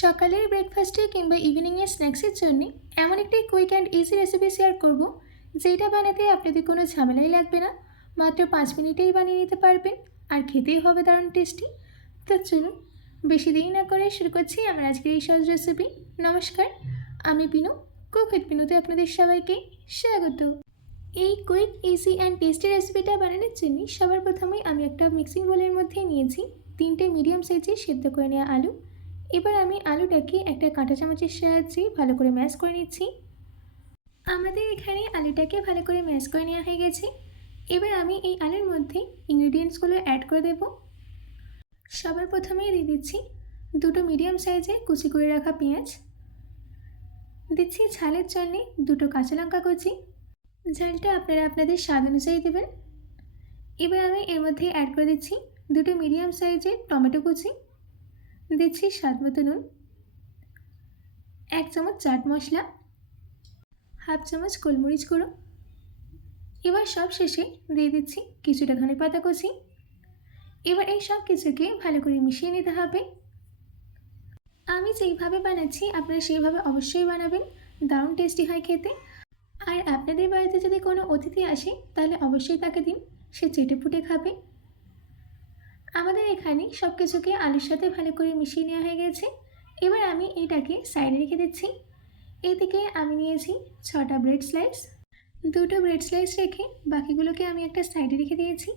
সকালের ব্রেকফাস্টে কিংবা ইভিনিংয়ের স্ন্যাক্সের জন্য এমন একটি quick and easy recipe share করব, যেটা বানাতে আপনাদের কোনো ঝামেলাই লাগবে না। মাত্র পাঁচ মিনিটেই বানিয়ে নিতে পারবেন, আর খেতেই হবে দারুণ টেস্টি তো চলুন, বেশি দেরি না করে শুরু করছি আমার আজকের এই সহজ রেসিপি নমস্কার, আমি পিনু কুক উইথ পিনুতে আপনাদের সবাইকে স্বাগত। এই কুইক ইজি অ্যান্ড টেস্টি রেসিপিটা বানানোর জন্য সবার প্রথমেই আমি একটা মিক্সিং বোলের মধ্যে নিয়েছি, তিনটে মিডিয়াম সাইজে সেদ্ধ করে নেওয়া আলু। এবার আমি আলুটাকে একটা কাঁটা চামচের সাহায্যে ভালো করে ম্যাশ করে নিচ্ছি। আমাদের এখানে আলুটাকে ভালো করে ম্যাশ করে নেওয়া হয়ে গেছে। এবার আমি এই আলুর মধ্যে ইনগ্রিডিয়েন্টসগুলো অ্যাড করে দেব। সবার প্রথমেই দিয়ে দিচ্ছি দুটো মিডিয়াম সাইজে কুচি করে রাখা পেঁয়াজ। দিচ্ছি ঝালের জন্যে দুটো কাঁচা লঙ্কা কুচি। ঝালটা আপনারা আপনাদের স্বাদ অনুযায়ী দেবেন। এবার আমি এর মধ্যে অ্যাড করে দিচ্ছি দুটো মিডিয়াম সাইজের টমেটো কুচি। দিচ্ছি স্বাদ মতো নুন। এক চামচ চাট মশলা। হাফ চামচ গোলমরিচ গুঁড়ো। এবার সব শেষে দিয়ে দিচ্ছি কিছুটা ধনে পাতা কুচি। এবার এই সব কিছুকে ভালো করে মিশিয়ে নিতে হবে। আমি যেইভাবে বানাচ্ছি আপনারা সেইভাবে অবশ্যই বানাবেন। দারুণ টেস্টি হয় খেতে। আর আপনাদের বাড়িতে যদি কোনো অতিথি আসে তাহলে অবশ্যই তাকে দিন। সে চেটে পুটে খাবে। আমাদের এখানে সব কিছুকে আলুর সাথে ভালো করে মিশিয়ে নেওয়া হয়ে গেছে। এবার আমি এটাকে সাইডে রেখে দিচ্ছি। এদিকে আমি নিয়েছি ছটা ব্রেড স্লাইস। দুটো ব্রেড স্লাইস রেখে বাকিগুলোকে আমি একটা সাইডে রেখে দিয়েছি।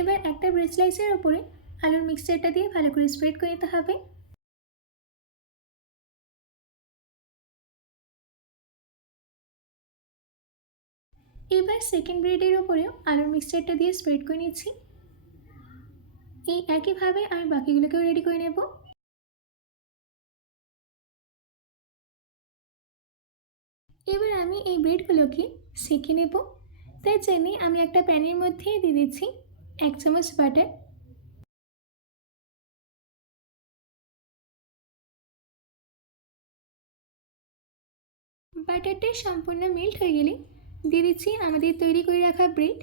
এবার একটা ব্রেড স্লাইসের ওপরে আলুর মিক্সচারটা দিয়ে ভালো করে স্প্রেড করে নিতে হবে। এবার সেকেন্ড ব্রেডের ওপরেও আলুর মিক্সচারটা দিয়ে স্প্রেড করে নিচ্ছি। এই একইভাবে আমি বাকিগুলোকেও রেডি করে নেব। এবার আমি এই ব্রেডগুলোকে সেঁকে নেব। তাই জন্যে আমি একটা প্যানের মধ্যে দিয়ে দিচ্ছি এক চামচ বাটার বাটারটা সম্পূর্ণ মেল্ট হয়ে গেলে দিয়ে দিচ্ছি আমাদের তৈরি করে রাখা ব্রেড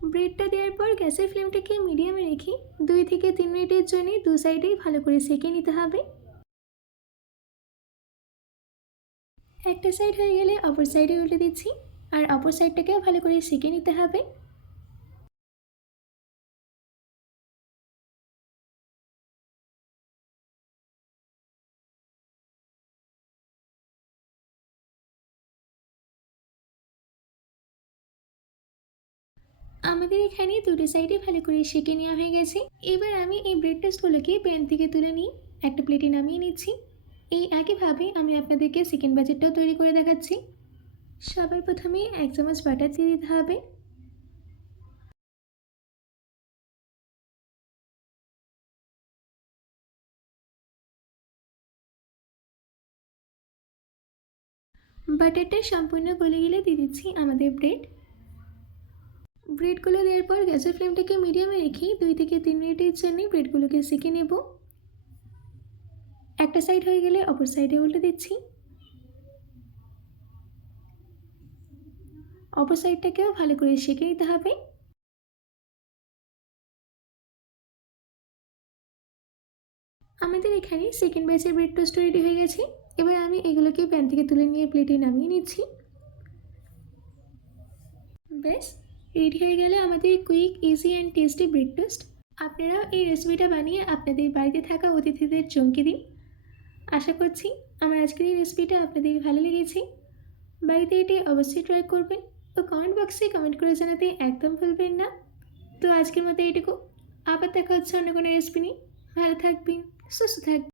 ব্রেডটা দেওয়ার পর গ্যাসের ফ্লেমটাকে মিডিয়ামে রেখে দুই থেকে তিন মিনিটের জন্য দু সাইডেই ভালো করে সেঁকে নিতে হবে। একটা সাইড হয়ে গেলে অপর সাইডে উল্টে দিচ্ছি, আর অপর সাইডটাকেও ভালো করে সেঁকে নিতে হবে। আমাদের এখানে দুটো সাইডে ভালো করে সেঁকে নেওয়া হয়ে গেছে। এবার আমি এই ব্রেড টোস্টগুলোকে প্যান থেকে তুলে নিই। একটা প্লেটে নামিয়ে নিচ্ছি। এই একইভাবে আমি আপনাদেরকে চিকেন বাজেটটাও তৈরি করে দেখাচ্ছি। সবার প্রথমে এক চামচ বাটার দিয়ে দিতে হবে। বাটারটা সম্পূর্ণ গলে গেলে দিয়ে দিচ্ছি আমাদের ব্রেড ব্রেডগুলো দেওয়ার পর গ্যাসের ফ্লেমটাকে মিডিয়ামে রেখে দুই থেকে তিন মিনিটের জন্য ব্রেডগুলোকে সেঁকে নেব। একটা সাইড হয়ে গেলে অপর সাইডে উল্টে দিচ্ছি। অপর সাইডটাকেও ভালো করে সেঁকে নিতে হবে। আমাদের এখানে সেকেন্ড ব্যাচের ব্রেড টোস্ট রেডি হয়ে গেছে। এবার আমি এগুলোকে প্যান থেকে তুলে নিয়ে প্লেটে নামিয়ে নিচ্ছি। বেশ রেডি হয়ে গেলে আমাদের quick easy and tasty bread toast আপনারাও এই রেসিপিটা বানিয়ে আপনাদের বাড়িতে থাকা অতিথিদের চমকে দিন। আশা করছি আমার আজকের এই রেসিপিটা আপনাদের ভালো লেগেছে। বাড়িতে এটি অবশ্যই ট্রাই করবেন। তো কমেন্ট বক্সে কমেন্ট করে জানাতে একদম ভুলবেন না। তো আজকের মতো এটুকু আবার দেখা হচ্ছে অন্য কোনো রেসিপি নিয়ে। ভালো থাকবেন, সুস্থ থাকবেন।